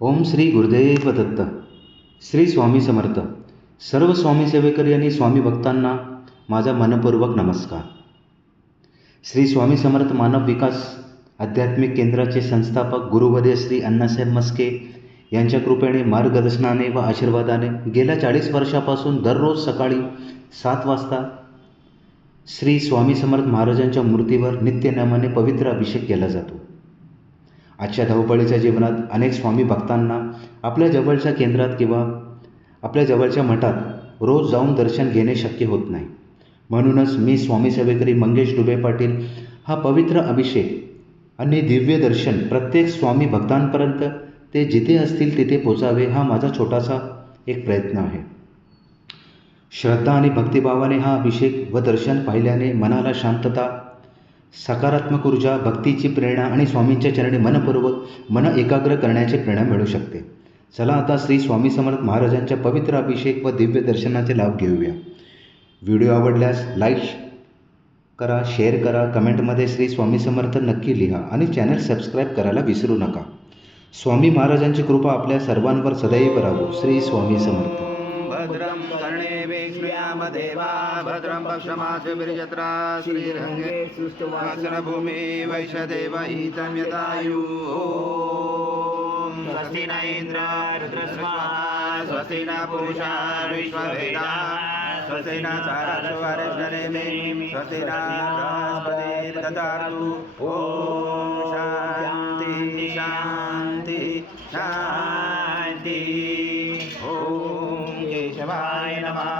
ओम श्री गुरुदेव दत्त. श्री स्वामी समर्थ. सर्व स्वामी सेवेकरी आणि स्वामी भक्तांना माझा मनपूर्वक नमस्कार. श्री स्वामी समर्थ मानव विकास आध्यात्मिक केंद्राचे संस्थापक गुरुवर्य श्री अण्णासाहेब मस्के यांच्या कृपेने, मार्गदर्शनाने व आशीर्वादाने गेल्या 40 वर्षापासून दररोज सकाळी 7 वाजता श्री स्वामी समर्थ महाराजांच्या मूर्तीवर नित्यनेमाने पवित्र अभिषेक केला जातो. आजच्या धावपळीच्या जीवनात अनेक स्वामी भक्तांना आपल्या जवळच्या केंद्रात किंवा आपल्या जवळच्या मठात रोज जाऊन दर्शन घेणे शक्य होत नाही. म्हणूनच मी स्वामी सेवेकरी मंगेश डुबे पाटील हा पवित्र अभिषेक आणि दिव्य दर्शन प्रत्येक स्वामी भक्तांपर्यंत ते जिथे असतील तिथे पोचावे हा माझा छोटासा एक प्रयत्न आहे. श्रद्धा आणि भक्तिभावाने हा अभिषेक व दर्शन पाहिल्याने मनाला शांतता, सकारात्मक ऊर्जा, भक्तीची प्रेरणा आणि स्वामींच्या चरणी मन एकाग्र करण्याची प्रेरणा मिळू शकते. चला आता श्री स्वामी समर्थ महाराजांच्या पवित्र अभिषेक व दिव्य दर्शनाचे लाभ घेऊया. व्हिडिओ आवडल्यास लाईक करा, शेअर करा, कमेंटमध्ये श्री स्वामी समर्थ नक्की लिहा आणि चॅनल सबस्क्राईब करायला विसरू नका. स्वामी महाराजांची कृपा आपल्या सर्वांवर सदैव राहो. श्री स्वामी समर्थ. भद्रं कर्णेभिः देवा भद्रं पक्षमासेभिर्यत्रा श्रीरङ्गे वासनभूमि वैश्वदेवहितं यदायु. ॐ स्वस्ति न इन्द्र रुद्रस्वाहा स्वस्ति न पूषा विश्ववेदाः स्वस्ति न सारस्वतनेमिः स्वस्ति न बृहस्पतिर्दधातु. ॐ शान्ति शान्ति शान्ति. केशवाय नमः.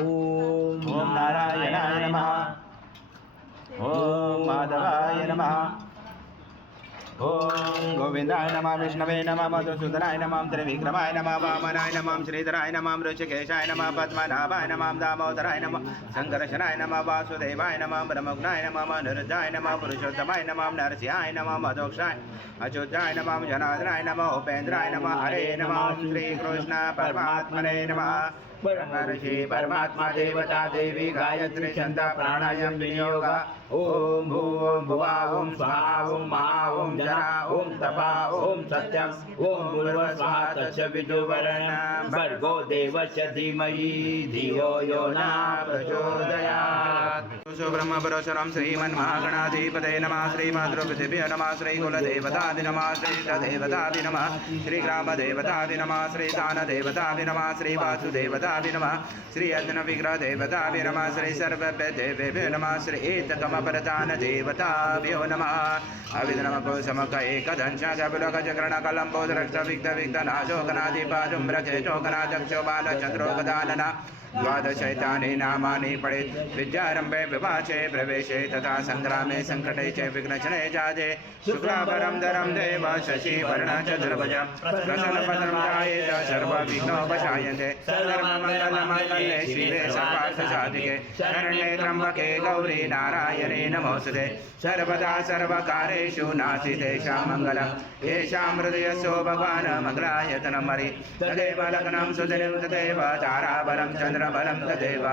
ओम नारायणाय नमः. ओम माधवाय नमः. ओम गोविंदाय नमः. विष्णवे नमः. मधुसूदनाय नमः. त्रिविक्रमाय नमः. वामनाय नमः. श्रीधराय नमः. ऋषिकेशाय नमः. पद्मनाभाय नमः. दामोदराय नमः. संकर्षणाय नमः. वासुदेवाय नमः. ब्रह्मज्ञाय नमः. अनिरुद्धाय नमः. पुरुषोत्तमाय नमः. नरसिंहाय नमः. मधोक्षाय अच्युताय नमः. जनार्दनाय नमः. उपेन्द्राय नमः. हरे नमः. श्री कृष्ण परमात्मने नमः. ऋषि परमात्मा देवता देवी गायत्री छंद प्राणायाम विनियोग. ओम भूम भुवा ओम स्वाहा ओम महा ओम जना ओम तपा ओम सत्यम ओम भूर्भुवः स्वः तस्य विदुर्वरेण्यं भर्गो देवस्य धीमहि धियो यो न प्रचोदयात्. ब्रह्म परशुराम श्रीमन्महागणाधिपतये नमः. श्रीमातृपृथिभ्यो नमः. श्रीकुलदेवताभि नमः. श्रीदेवताभि नमः. श्रीग्रामदेवताभि नमः. श्रीदानदेवताभि नमः. श्रीवासुदेवताभि नमः. श्री अग्निविग्रहदेवताभि नमः. श्री सर्वदेवेभ्यो नमः. श्री एतकमपरदानदेवताभ्यो नमः. अविधनमको समक एकदंशाजबुलगजकरणकलम्बोदरक्तविग्धविग्धनाशोकनादिपाजुम्रकेशोकनादक्षो बालचन्द्रोगदानना द्वादशैतानि नामानि पठेत्. विद्यारम्भे विभाषे प्रवेशे तथा संग्रामे संकटे च विघ्नचने जाजे. शुक्लाभरं धरं देव शशिवर्णचतुर्भुजं प्रसन्नवदनं ध्यायेत् सर्वविघ्नोपशायन्ते. सर्वमङ्गलमाङ्गल्ये शिवे सर्वार्थसाधिके शरण्ये त्र्यम्बके गौरी नारायणे नमोऽस्तुते. सर्वदा सर्वकारेषु नास्ति तेषां मङ्गलं. येषां हृदयस्थो भगवान् मङ्गलायतनमरि. तदेव लग्नं सुदिनं तदेव ताराबलं चन्द्रबलं तदेव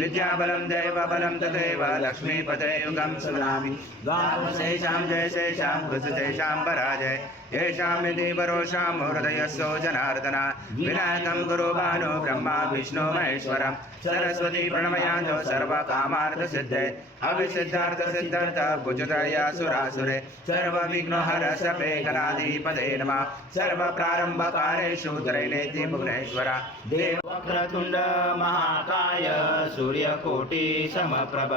विद्याबलं देवबलं तदेव लक्ष्मीपते युगं सुनामि. द्वादशेषां जयशेषां कृतशेषां पराजय येषां यदि वरोषां हृदयस्थो जनार्दन. विनायकं गुरुभानु ब्रह्मा विष्णु महेश्वरं सरस्वती प्रणमयाञ्जो सर्वकामार्थसिद्धे. अभिसिद्धार्थसिद्धार्थ भुजदया सुरासुरे सर्वविघ्नोहर सर्वे गणाधिपते नमः. सर्वप्रारम्भकारेषु त्रैनेति भुवनेश्वर देव. वक्रतुण्ड महाकाय सूर्यकोटि समप्रभ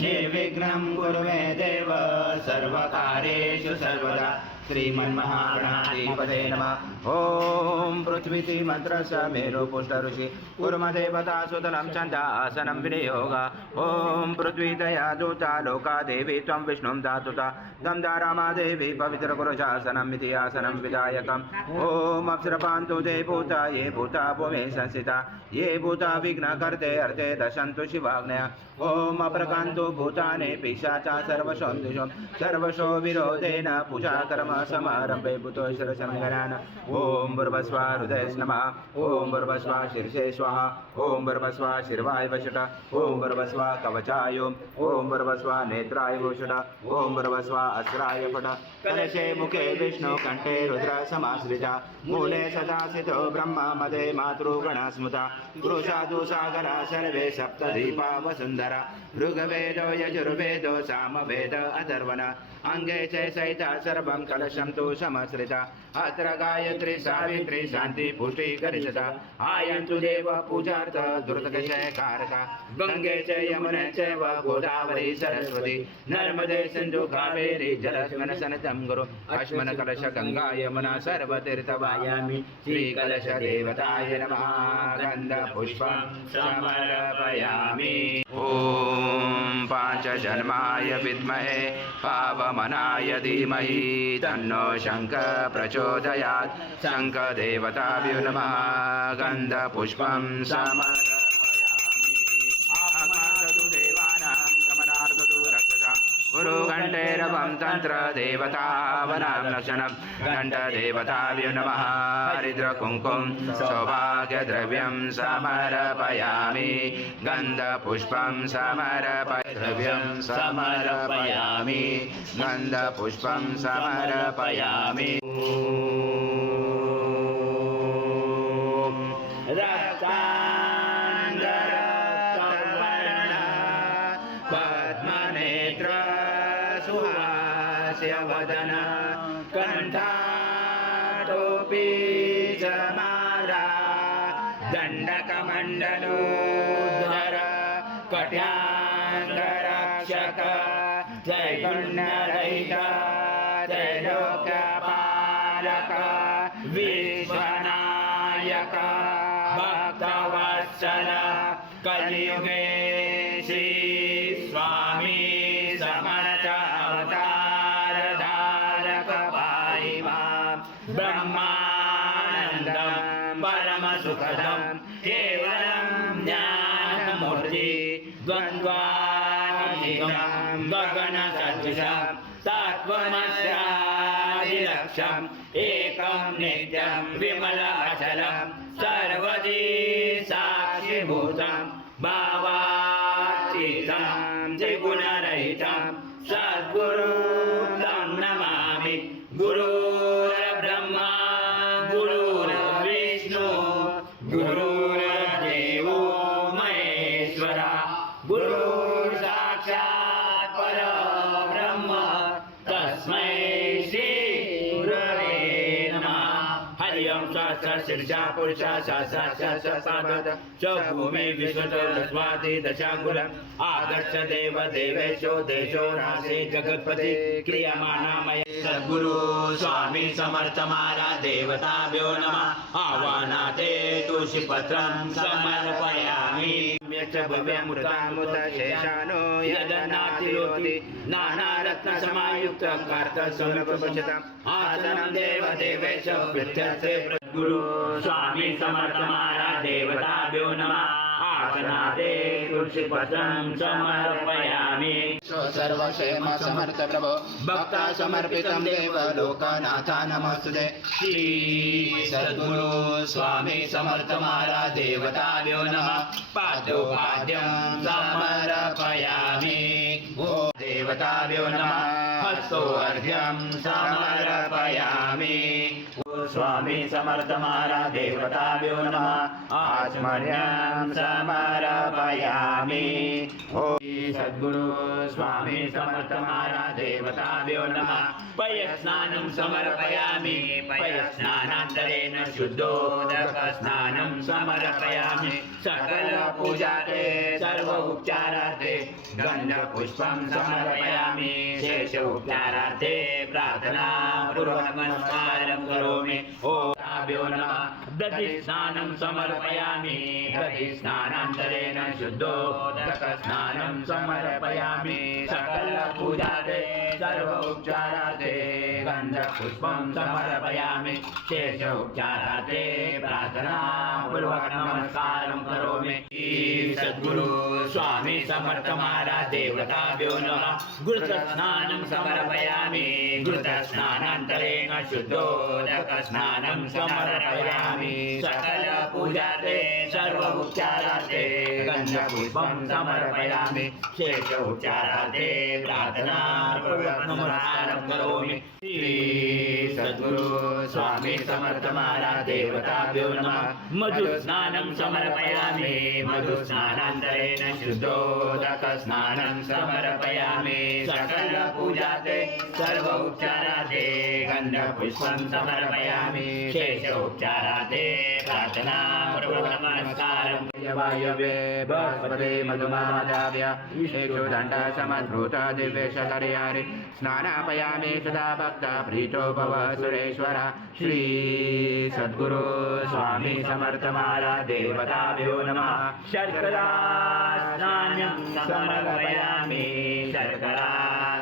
निर्विघ्नं कुरु मे देव सर्वकार्येषु सर्वदा. श्रीमन्महागणाधिपते नमः. ओम पृथ्वीति मंत्रस्य मेरु पुष्ट ऋषि कुर्मदेवता सुतलं छन्दासनं विनियोग. ओम पृथ्वी दया दूता लोका देवी त्वं विष्णुं धातुता गन्धारामा देवी पवित्र कुरुशासनम् इति आसनं विधायकम्. ओम अप्सरपान्तु ते भूता ये भूता भूमि संस्थिता ये भूता विघ्नकर्ते अर्थे दशन्तु शिवाग्नया. ओम अप्रकान्तु तु भूतानि पिशाचा सर्वशो दिशो सर्वशो विरोधेन पूजा कर्म समारंभे भूतोश्वर शंकरान ओम भूर्भुवस्सुवः हृदये नमः ओम भूर्भुवस्सुवः शीर्षे स्वाहा ओम भूर्भुवस्सुवः शिरवाय वषट ओम भूर्भुवस्सुवः कवचाय ओम भूर्भुवस्सुवः नेत्राय वषट ओम भूर्भुवस्सुवः अस्त्राय फट कलशे मुखे विष्णु कंठे रुद्र समाश्रिता मूले सदासितो ब्रह्मा मदे मातृगणा स्मृता पुरुषादु सागरा सर्वे सप्तदीपा वसुन्धरा ऋग्वेदो यजुर्वेदो सामवेद अथर्वण अंगे च सहिता सर्वं कलशं तु समाश्रिता अत्र गायत्री सावित्री शान्ति पुष्टि करिष्यता आयन्तु देव पूजार्थ दुर्दशकारका गंगे च यमुने चैव गोदावरी सरस्वती नर्मदे सिन्धु कावेरी जलस्मिन् सन्निधिं गुरु अस्मिन् कलश गंगा यमुना सर्वतीर्थवायामि श्रीकलश देवताय नमः गन्ध पुष्पं समर्पयामि ॐ पाञ्चजन्माय विद्महे पावमनाय धीमहि तन्नो शङ्खः प्रचोदयात् शङ्खदेवताभ्यो नमः गन्धपुष्पं समर्पयामि आगमार्थदु देवानां गमनार्थदु रक्षसां गुरुघण्टेरवं तन्त्रदेवतावनां लक्षणं घण्टदेवताभ्यो नमः हरिद्रकुङ्कुं सौभाग्यद्रव्यं समर्पयामि गन्धपुष्पं समर्पयामि गन्धपुष्पं समर्पयामि रक्ताङ्गरक्तवर्ण पद्मनेत्र सुहास्यवदन कण्ठाटोपी समाला दण्डकमण्डलोद्धर कट्याङ्गरक्षक त्रैगुण्यरहित त्रैलोक्यपालक विश्वनायक भक्तवत्सल कलियुगे श्री स्वामी समर्थ अवतार धारक पाहि मां ब्रह्मानन्दं परमसुखदं केवलं ज्ञानमूर्ति द्वन्द्वातीतं गगनसदृशं तत्त्वमस्यादिलक्ष्यम् एकं नित्यं विमलाचलं सर्वदी साक्षिभूतं भावातीतं त्रिगुणरहितं सद्गुरुं नमामि गुरुर्ब्रह्मा गुरुर्विष्णु गुरुर्देवो महेश्वरा गुरुर्साक्षात् परब्रह्म तस्मै श्री गुरवे नमः हरि ओम सहस्रशीर्षा पुरुषा सहस्रपाद च भूमि विश्वतस्वाति दशांगुलम् आगच्छ देव देवेशो देशो राशि जगत्पति क्रियमाणामय सद्गुरु स्वामी समर्थ महाराज देवताभ्यो नमः आह्वानाते तुलसीपत्रं समर्पयामि यच्च भव्यमृतामृत शेषानो यदनातिरोति नानारत्नसमायुक्त कार्तस्वरूपचितम् आसनं देव देवेश प्रत्यर्थे गुरु स्वामी समर्थ महाराज देवताभ्यो नमः आसनाते तुलसीपत्रं समर्पयामि सर्वक्षेम समर्थ प्रभो भक्ता समर्पितं देव लोकनाथा नमस्तुते श्री सद्गुरु स्वामी समर्थ महाराज देवताभ्यो नमः पाद्योपाद्यं समर्पयामि ओ देवताभ्यो नमः हस्तोऽर्घ्यं समर्पयामि ओ स्वामी समर्थ महाराज देवताभ्यो नमः आचमर्यं समर्पयामि ओ सद्गुरु स्वामी समर्थ महाराज देवताभ्यो नमः पयस्नानं समर्पयामि पयस्नानान्तरेण शुद्धोदकस्नानं समर्पयामि सकल पूजार्थे सर्व उपचारार्थे गन्धपुष्पं समर्पयामि शेष उपचारार्थे प्रार्थना पूर्वक नमस्कारं करोमि ओभ्यो नमः दधिस्नानं समर्पयामि दधिस्नानान्तरेण शुद्धोदकस्नानं समर्पयामि सकल पूजार्थे सर्व उपचारार्थे गन्धपुष्पं समर्पयामि शेषोपचारार्थे प्रार्थनापूर्वक नमस्कारं करोमि। सद्गुरु स्वामी समर्थ महाराज देवताभ्यो नमः। घृतस्नानं समर्पयामि घृतस्नानान्तरेण शुद्धोदकस्नानं समर्पयामि सकलपूजार्थे सर्वोपचारार्थे गन्धपुष्पं समर्पयामि शेषोपचारार्थे प्रार्थनापूर्वक नमस्कारं करोमि। सद्गुरु स्वामी समर्थ महाराज देवताभ्यो नमः। मधुस्नानं समर्पयामि मधुस्नानान्तरेण शुद्धोदकस्नानं समर्पयामि सकलपूजार्थे सर्वोपचारार्थे गन्धपुष्पं समर्पयामि शेषोपचारार्थे प्रार्थनापूर्वक नमस्कारं। वायवे बृहस्पते मधुमादाव्य विशेषोदण्ड समद्भूत दिव्यशतर्यारि स्नानापयामि सदा भक्त प्रीतो भव सुरेश्वर। श्री सद्गुरु स्वामी समर्थ महाराज देवताभ्यो नमः। शर्करा स्नानं समर्पयामि शर्करा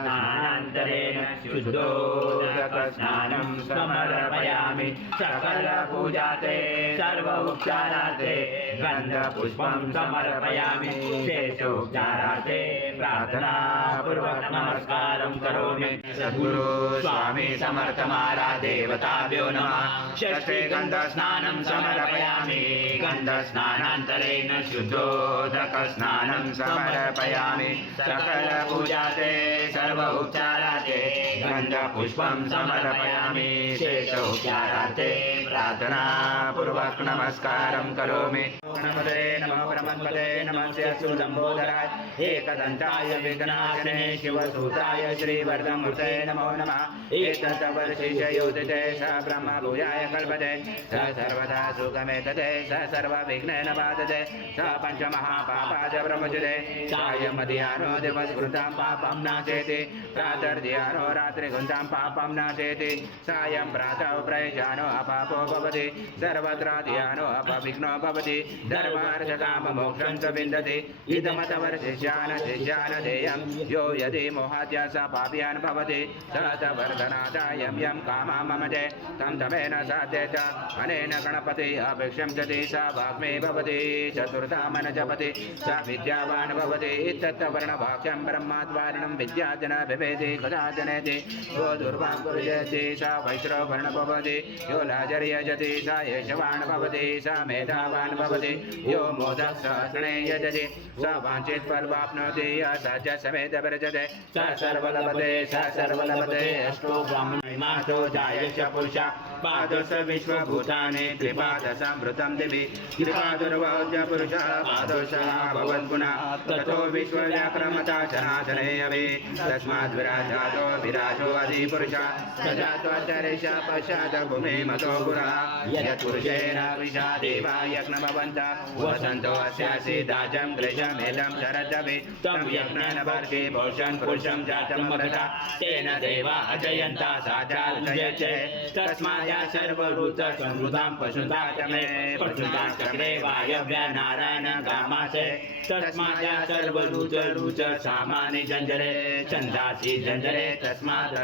स्नानान्तरेण शुद्धोदकस्नानं समर्पयामि सकलपूजार्थे सर्वोपचारार्थे गन्धपुष्पं समर्पयामि शेषोपचारार्थे प्रार्थनापूर्वक नमस्कारं करोमि। सद्गुरु स्वामी समर्थ महाराज देवताभ्यो नमः। षष्ठे गन्धस्नानं समर्पयामि गन्धस्नानान्तरेण शुद्धोदकस्नानं समर्पयामि सकलपूजार्थे सर्वोपचारार्थे गन्धपुष्पं समर्पयामि शेषोपचारार्थे प्रार्थनापूर्वक नमस्कारं करोमि। गणपते नमः परमपदे नमः सुलम्बोदराय एकदन्ताय विघ्नाशने शिवसूताय श्रीवरदमूर्ते नमो नमः। एतत्वर्षिषयोदिते स ब्रह्मभूयाय कल्पते स सर्वदा सुखमेतते स सर्वविघ्नेन बाधते स पञ्चमहापापाय ब्रह्मचुते सायमधियानो दिवस्कृतं पापं नाशेति प्रातर्धियानो रात्रिगुन्तां पापं नाशेति सायं प्रातः प्रयजानो अपापो भवति सर्वत्र धियानो अपविघ्नो भवति धर्मार्थकाममोक्षं च विन्दति। इदमतवर्षिष्यान् शिष्यान् देयं यो यदि मोहाद्य स पाप्यान् भवति स वर्धनादायं यं कामां ममते तं तमेन साध्येत। अनेन गणपति अभिक्षंसति स वाग्मी भवति चतुर्धामन जपति स विद्यावान् भवति। इत्तत्वर्णवाक्यं ब्रह्माद्वारणं विद्याजन विभेति कदाजनेति यो दुर्वां कुर्यति स वैश्रवर्ण भवति यो लाजर्यजति स येषवान् भवति स मेधावान् भवति यो मोदः सहस्रणे यजति स वाञ्छित फलवाप्नोति स च समेत व्रजते स सर्वलभते स सर्वलभते। अष्टो ब्राह्मणो जायश्च पुरुषा पादश विश्वभूतानि त्रिपादसंवृतं दिवि त्रिपादुर्वोऽद्य पुरुषः पादोषः भवद्गुणः ततो विश्वव्याक्रमता जनार्दने अभि तस्माद् विराजातो विराजो अधिपुरुषः सजात्वन्तरिक्ष पश्चात् भूमिमतो पुरः यत्पुरुषेण विशा देवा यज्ञमवन्तः वसन्तो अस्यासि दाजं गृहमेलं शरदभि तं यज्ञेन वर्षे भूषन् पुरुषं जातं मृता तेन देवा अजयन्ता साचार्जयचे तस्मात् सर्वभूतसंवृतां पशुता चमे पशुता चक्रे वायव्या नारायण गामासे तस्मात् सर्वभूतरुच सामानि जञ्जरे छन्दासि जञ्जरे तस्मात्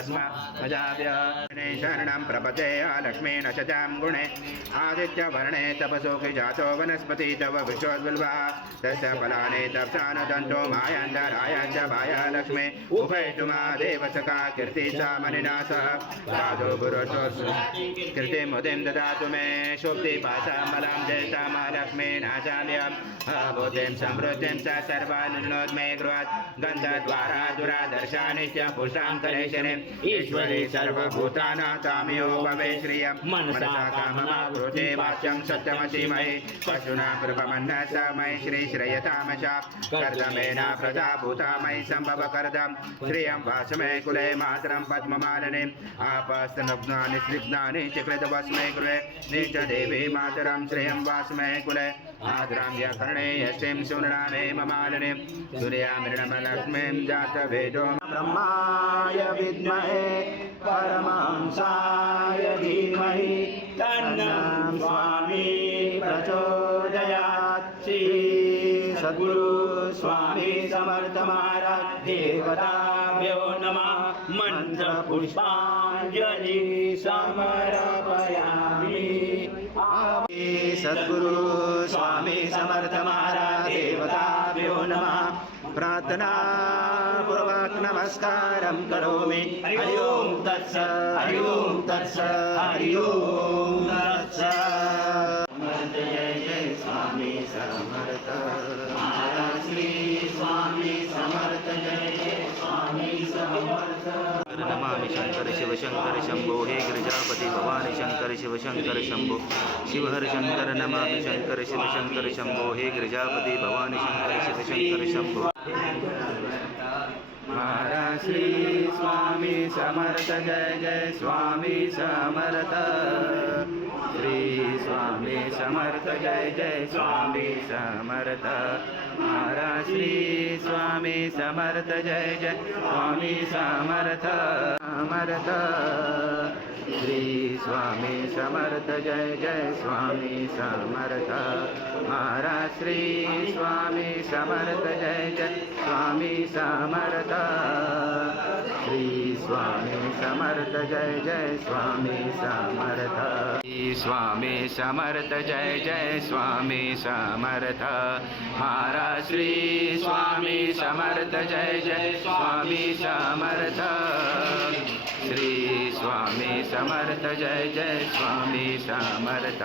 शरणं प्रपते लक्ष्मी नशतां गुणे आदित्यवर्णे तपसोऽपि जातो वनस्पति तव विश्वोद्बल्वः तस्य फलानि तप्सानदन्तो मायान्तराय च भाया लक्ष्मी उभयतुमा देवसखा कीर्ति सा मनिना सह साधु पुरुषो कीर्तिमुदिं ददातु मे शुद्धिपाशमलं जयता महालक्ष्मी नाशाम्यं बुद्धिं समृद्धिं च सर्वानुनोद्मे गृहात् गन्धद्वारा दुरादर्शानिश्च पुष्टां कलेशने ईश्वरी सर्वभूतानां तामियो भवे श्रियं मनसा काममावृते वाच्यं सत्यमसीमहि पशुना कृपमन्नस मयि श्री श्रेयतामशा कर्दमेन प्रजाभूता मयि सम्भव कर्दं श्रियं वासमे कुले मातरं पद्ममालिनीम् आपस्तनुग्नानि स्निग्धानि चिकृतवस्मै गृहे नीच देवी मातरं श्रियं वासमे कुले आद्रां यकर्णे यस्तिं सुनरामे ममालिनीं सूर्यामृणमलक्ष्मीं जातवेदो ब्रह्माय विद्महे परमहंसाय धीमहि तन्नः स्वामी प्रचोदयात्। श्री सद्गुरु स्वामी समर्थ महाराज देवताभ्यो नमः। मंत्र पुष्पान् पुष्पांजली समर्पयामि सद्गुरु स्वामी समर्थ महाराज देवताभ्यो नमः प्रार्थना पूर्वक नमस्कारं करोमि हरि ओम तत्सत् हरि ओम तत्सत् हरि ओम तत्सत् जय जय स्वामी समर्थ महाराज श्री स्वामी समर्थ जय जय स्वामी समर्थ नमामि शंकर शिव शंकर शंभो हे गिरिजापति भवानी शंकर शिव शंकर शंभो शिव हर शंकर नमामि शंकर शिव शंकर शंभो हे गिरिजापति भवानी शंकर शिव शंकर शंभो महाराज श्री स्वामी समर्थ जय जय स्वामी समर्थ श्री स्वामी समर्थ जय जय स्वामी समर्थ महाराज श्री स्वामी समर्थ जय जय स्वामी समर्थ समर्थ श्री स्वामी समर्थ जय जय स्वामी समर्थ महाराज श्री स्वामी समर्थ जय जय स्वामी समर्थ श्री स्वामी समर्थ जय जय स्वामी समर्थ श्री स्वामी समर्थ जय जय स्वामी समर्थ महाराज श्री स्वामी समर्थ जय जय स्वामी समर्थ श्री स्वामी समर्थ जय जय स्वामी समर्थ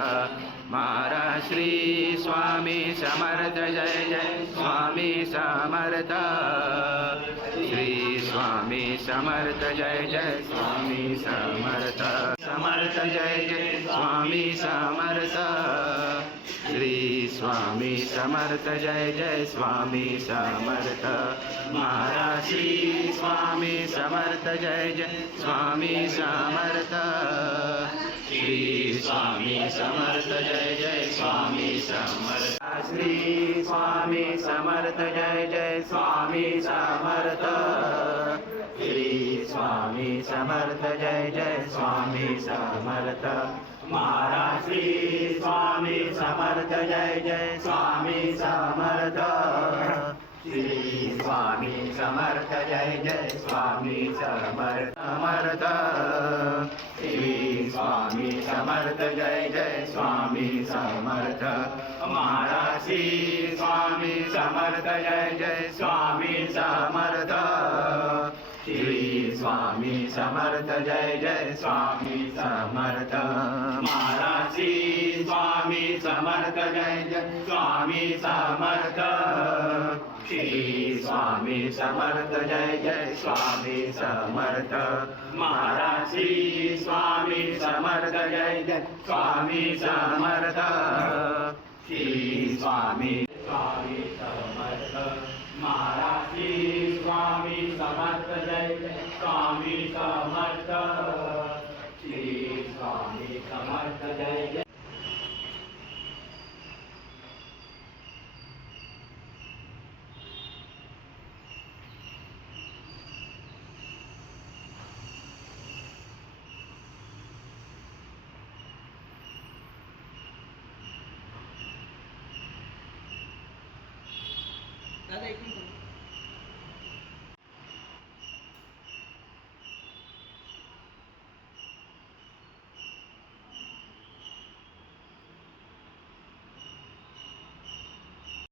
महाराज श्री स्वामी समर्थ जय जय स्वामी समर्थ श्री स्वामी समर्थ जय जय स्वामी समर्थ समर्थ जय जय स्वामी समर्थ श्री स्वामी समर्थ जय जय स्वामी समर्थ महाराज श्री स्वामी समर्थ जय जय स्वामी समर्थ श्री स्वामी समर्थ जय जय स्वामी समर्थ श्री स्वामी समर्थ जय जय स्वामी समर्थ श्री स्वामी समर्थ जय जय स्वामी समर्थ महाराज श्री स्वामी समर्थ जय जय स्वामी समर्थ श्री स्वामी समर्थ जय जय स्वामी समर्थ समर्थ श्री स्वामी समर्थ जय जय स्वामी समर्थ महाराज श्री स्वामी समर्थ जय जय स्वामी समर्थ श्री स्वामी समर्थ जय जय स्वामी समर्थ महाराज श्री स्वामी समर्थ जय जय स्वामी समर्थ श्री स्वामी समर्थ जय जय स्वामी समर्थ महाराज श्री स्वामी समर्थ जय जय स्वामी समर्थ श्री स्वामी स्वामी समर्थ महाराज श्री स्वामी समर्थ जय जय स्वामी समर्थ श्री स्वामी समर्थ जय जय दादा एक मिनिट